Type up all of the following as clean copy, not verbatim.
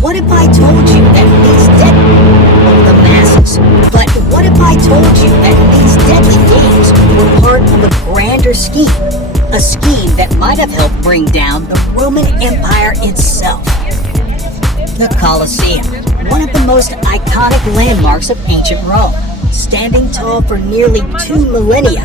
What if I told you that these the masses? But what if I told you that these deadly games were part of a grander scheme? A scheme that might have helped bring down the Roman Empire itself. The Colosseum, one of the most iconic landmarks of ancient Rome. Standing tall for nearly 2 millennia,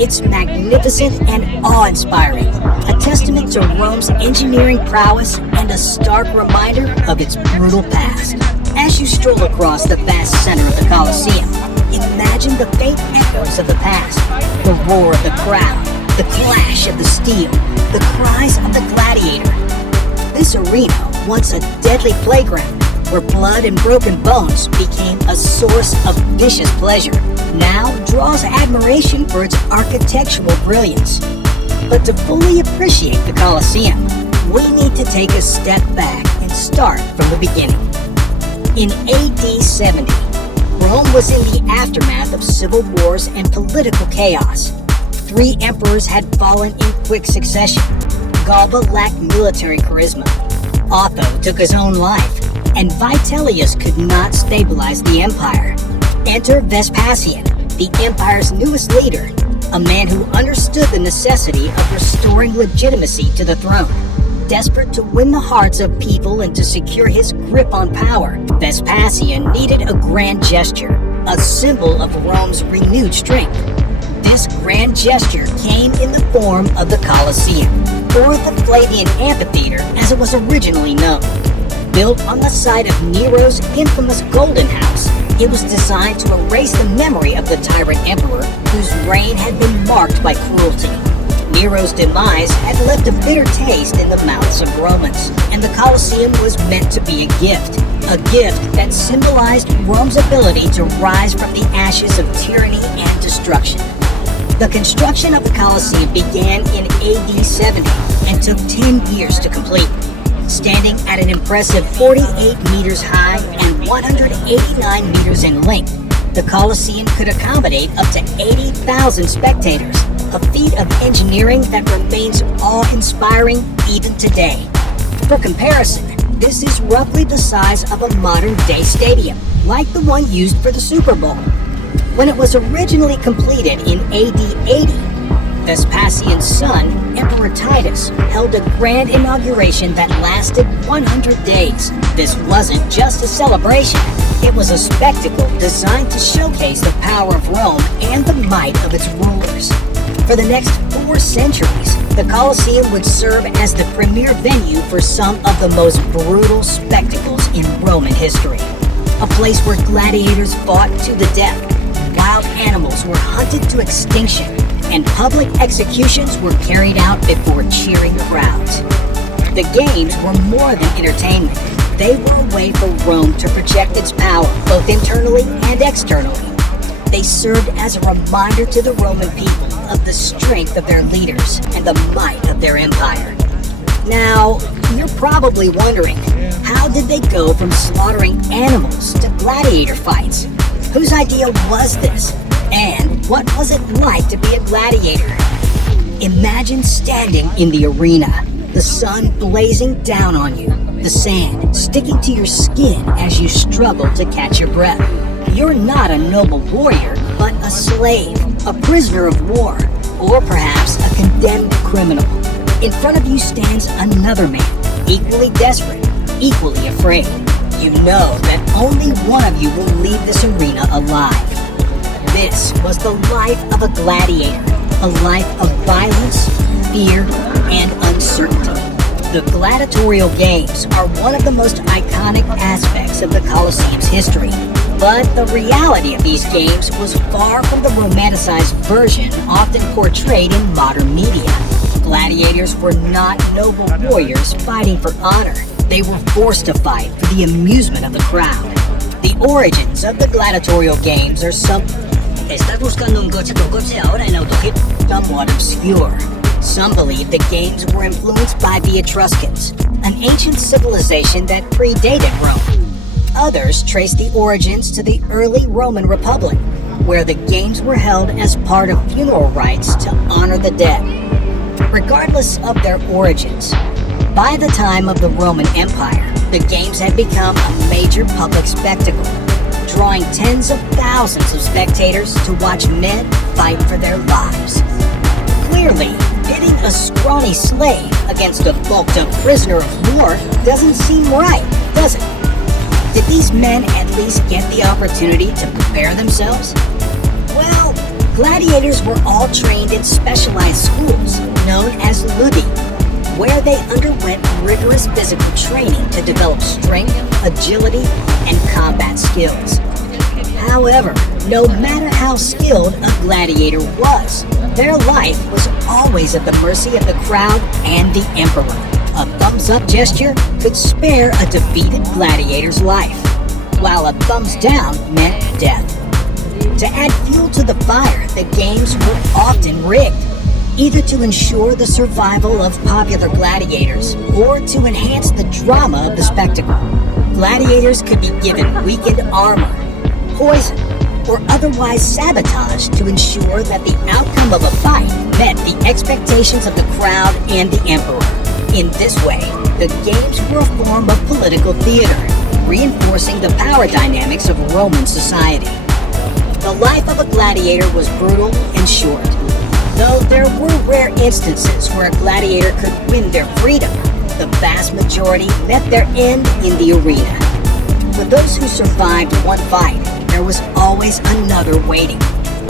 it's magnificent and awe-inspiring, a testament to Rome's engineering prowess and a stark reminder of its brutal past. As you stroll across the vast center of the Colosseum, imagine the faint echoes of the past, the roar of the crowd, the clash of the steel, the cries of the gladiator. This arena, once a deadly playground, where blood and broken bones became a source of vicious pleasure, now draws admiration for its architectural brilliance. But to fully appreciate the Colosseum, we need to take a step back and start from the beginning. In AD 70, Rome was in the aftermath of civil wars and political chaos. 3 emperors had fallen in quick succession. Galba lacked military charisma. Otho took his own life, and Vitellius could not stabilize the empire. Enter Vespasian, the empire's newest leader, a man who understood the necessity of restoring legitimacy to the throne. Desperate to win the hearts of people and to secure his grip on power, Vespasian needed a grand gesture, a symbol of Rome's renewed strength. This grand gesture came in the form of the Colosseum, or the Flavian Amphitheater as it was originally known. Built on the site of Nero's infamous Golden House, it was designed to erase the memory of the tyrant emperor whose reign had been marked by cruelty. Nero's demise had left a bitter taste in the mouths of Romans, and the Colosseum was meant to be a gift that symbolized Rome's ability to rise from the ashes of tyranny and destruction. The construction of the Colosseum began in AD 70 and took 10 years to complete. Standing at an impressive 48 meters high and 189 meters in length, the Colosseum could accommodate up to 80,000 spectators, a feat of engineering that remains awe-inspiring even today. For comparison, this is roughly the size of a modern-day stadium, like the one used for the Super Bowl. When it was originally completed in AD 80, Vespasian's son, Emperor Titus, held a grand inauguration that lasted 100 days. This wasn't just a celebration. It was a spectacle designed to showcase the power of Rome and the might of its rulers. For the next 4 centuries, the Colosseum would serve as the premier venue for some of the most brutal spectacles in Roman history. A place where gladiators fought to the death, wild animals were hunted to extinction, and public executions were carried out before cheering crowds. The games were more than entertainment. They were a way for Rome to project its power, both internally and externally. They served as a reminder to the Roman people of the strength of their leaders and the might of their empire. Now, you're probably wondering, how did they go from slaughtering animals to gladiator fights? Whose idea was this? And what was it like to be a gladiator? Imagine standing in the arena, the sun blazing down on you, the sand sticking to your skin as you struggle to catch your breath. You're not a noble warrior, but a slave, a prisoner of war, or perhaps a condemned criminal. In front of you stands another man, equally desperate, equally afraid. You know that only one of you will leave this arena alive. This was the life of a gladiator, a life of violence, fear, and uncertainty. The gladiatorial games are one of the most iconic aspects of the Colosseum's history, but the reality of these games was far from the romanticized version often portrayed in modern media. Gladiators were not noble warriors fighting for honor. They were forced to fight for the amusement of the crowd. The origins of the gladiatorial games are ¿Estás buscando un coche? Tu coche ahora en AutoHit. somewhat obscure. Some believe the games were influenced by the Etruscans, an ancient civilization that predated Rome. Others trace the origins to the early Roman Republic, where the games were held as part of funeral rites to honor the dead. Regardless of their origins, by the time of the Roman Empire, the games had become a major public spectacle, drawing tens of thousands of spectators to watch men fight for their lives. Clearly, pitting a scrawny slave against a bulked-up prisoner of war doesn't seem right, does it? Did these men at least get the opportunity to prepare themselves? Well, gladiators were all trained in specialized schools known as ludi, where they underwent rigorous physical training to develop strength, agility, and combat skills. However, no matter how skilled a gladiator was, their life was always at the mercy of the crowd and the emperor. A thumbs-up gesture could spare a defeated gladiator's life, while a thumbs down meant death. To add fuel to the fire, the games were often rigged, either to ensure the survival of popular gladiators or to enhance the drama of the spectacle. Gladiators could be given weakened armor, poison, or otherwise sabotaged to ensure that the outcome of a fight met the expectations of the crowd and the emperor. In this way, the games were a form of political theater, reinforcing the power dynamics of Roman society. The life of a gladiator was brutal and short. Though there were rare instances where a gladiator could win their freedom, the vast majority met their end in the arena. For those who survived one fight, there was always another waiting.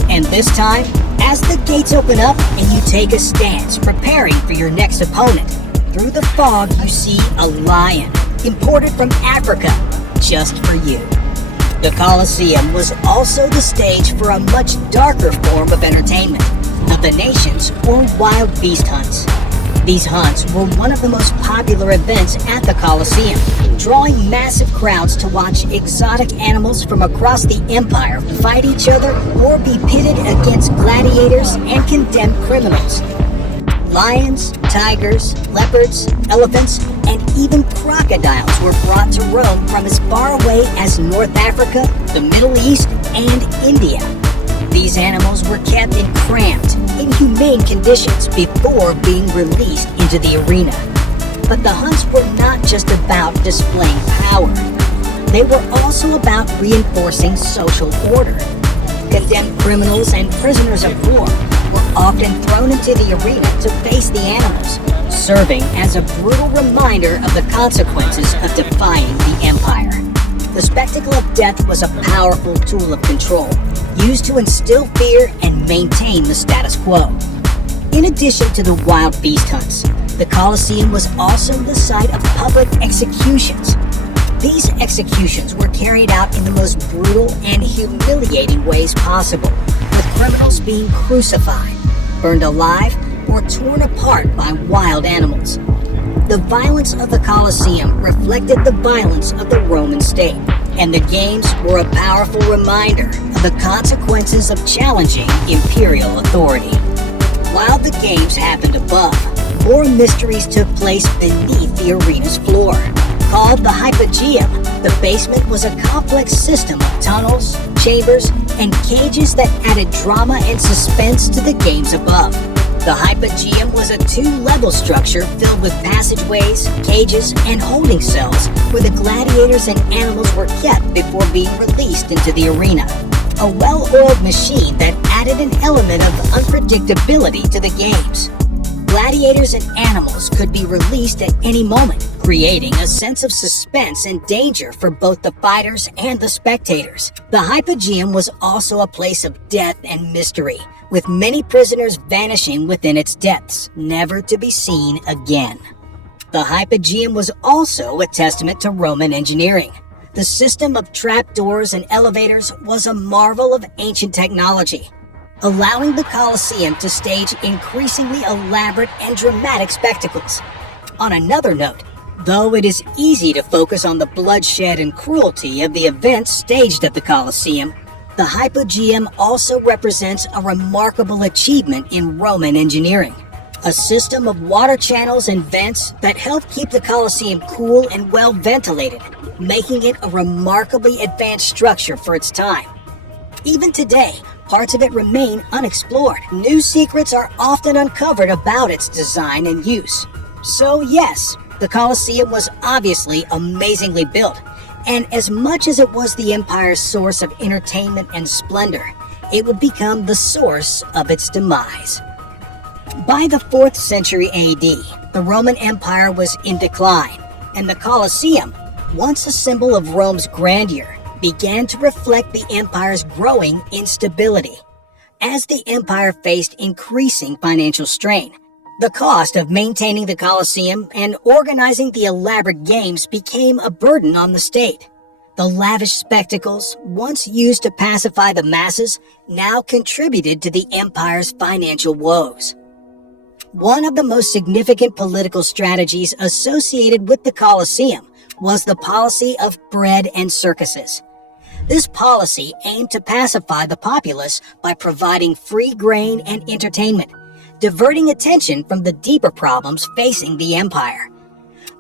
And this time, as the gates open up and you take a stance preparing for your next opponent, through the fog you see a lion, imported from Africa, just for you. The Colosseum was also the stage for a much darker form of entertainment, the nations or wild beast hunts. These hunts were one of the most popular events at the Colosseum, drawing massive crowds to watch exotic animals from across the empire fight each other or be pitted against gladiators and condemned criminals. Lions, tigers, leopards, elephants, and even crocodiles were brought to Rome from as far away as North Africa, the Middle East, and India. These animals were kept in cramped, inhumane conditions before being released into the arena. But the hunts were not just about displaying power. They were also about reinforcing social order. Condemned criminals and prisoners of war were often thrown into the arena to face the animals, serving as a brutal reminder of the consequences of defying the empire. The spectacle of death was a powerful tool of control, used to instill fear and maintain the status quo. In addition to the wild beast hunts, the Colosseum was also the site of public executions. These executions were carried out in the most brutal and humiliating ways possible, with criminals being crucified, burned alive, or torn apart by wild animals. The violence of the Colosseum reflected the violence of the Roman state, and the games were a powerful reminder of the consequences of challenging imperial authority. While the games happened above, more mysteries took place beneath the arena's floor. Called the Hypogeum, the basement was a complex system of tunnels, chambers, and cages that added drama and suspense to the games above. The Hypogeum was a two-level structure filled with passageways, cages, and holding cells where the gladiators and animals were kept before being released into the arena. A well-oiled machine that added an element of unpredictability to the games. Gladiators and animals could be released at any moment, creating a sense of suspense and danger for both the fighters and the spectators. The Hypogeum was also a place of death and mystery, with many prisoners vanishing within its depths, never to be seen again. The Hypogeum was also a testament to Roman engineering. The system of trapdoors and elevators was a marvel of ancient technology, allowing the Colosseum to stage increasingly elaborate and dramatic spectacles. On another note, though it is easy to focus on the bloodshed and cruelty of the events staged at the Colosseum, the Hypogeum also represents a remarkable achievement in Roman engineering. A system of water channels and vents that help keep the Colosseum cool and well ventilated, making it a remarkably advanced structure for its time. Even today, parts of it remain unexplored. New secrets are often uncovered about its design and use. So yes, The Colosseum was obviously amazingly built, and as much as it was the empire's source of entertainment and splendor, it would become the source of its demise. By the 4th century AD, the Roman Empire was in decline, and the Colosseum, once a symbol of Rome's grandeur, began to reflect the empire's growing instability. As the empire faced increasing financial strain, the cost of maintaining the Colosseum and organizing the elaborate games became a burden on the state. The lavish spectacles, once used to pacify the masses, now contributed to the empire's financial woes. One of the most significant political strategies associated with the Colosseum was the policy of bread and circuses. This policy aimed to pacify the populace by providing free grain and entertainment, diverting attention from the deeper problems facing the empire.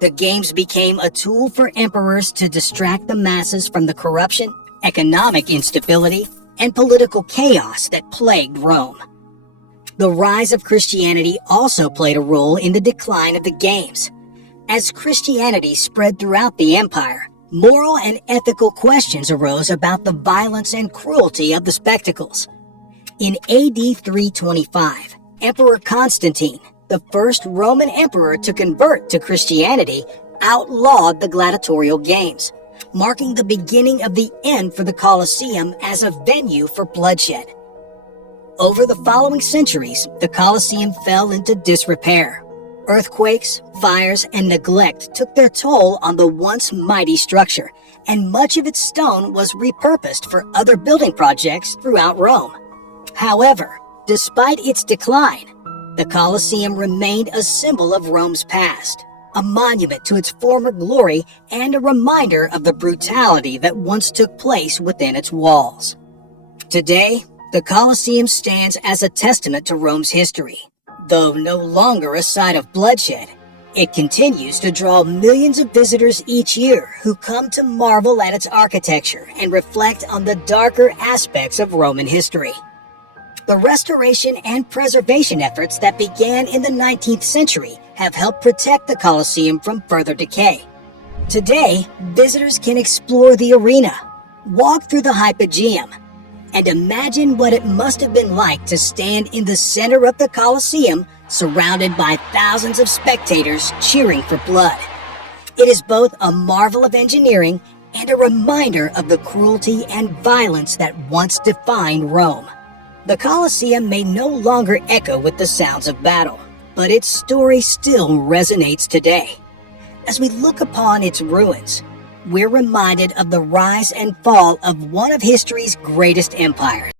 The games became a tool for emperors to distract the masses from the corruption, economic instability, and political chaos that plagued Rome. The rise of Christianity also played a role in the decline of the games. As Christianity spread throughout the empire, moral and ethical questions arose about the violence and cruelty of the spectacles. In AD 325, Emperor Constantine, the first Roman emperor to convert to Christianity, outlawed the gladiatorial games, marking the beginning of the end for the Colosseum as a venue for bloodshed. Over the following centuries, the Colosseum fell into disrepair. Earthquakes, fires, and neglect took their toll on the once mighty structure, and much of its stone was repurposed for other building projects throughout Rome. However, despite its decline, the Colosseum remained a symbol of Rome's past, a monument to its former glory and a reminder of the brutality that once took place within its walls. Today, the Colosseum stands as a testament to Rome's history. Though no longer a site of bloodshed, it continues to draw millions of visitors each year who come to marvel at its architecture and reflect on the darker aspects of Roman history. The restoration and preservation efforts that began in the 19th century have helped protect the Colosseum from further decay. Today, visitors can explore the arena, walk through the Hypogeum, and imagine what it must have been like to stand in the center of the Colosseum, surrounded by thousands of spectators cheering for blood. It is both a marvel of engineering and a reminder of the cruelty and violence that once defined Rome. The Colosseum may no longer echo with the sounds of battle, but its story still resonates today. As we look upon its ruins, we're reminded of the rise and fall of one of history's greatest empires.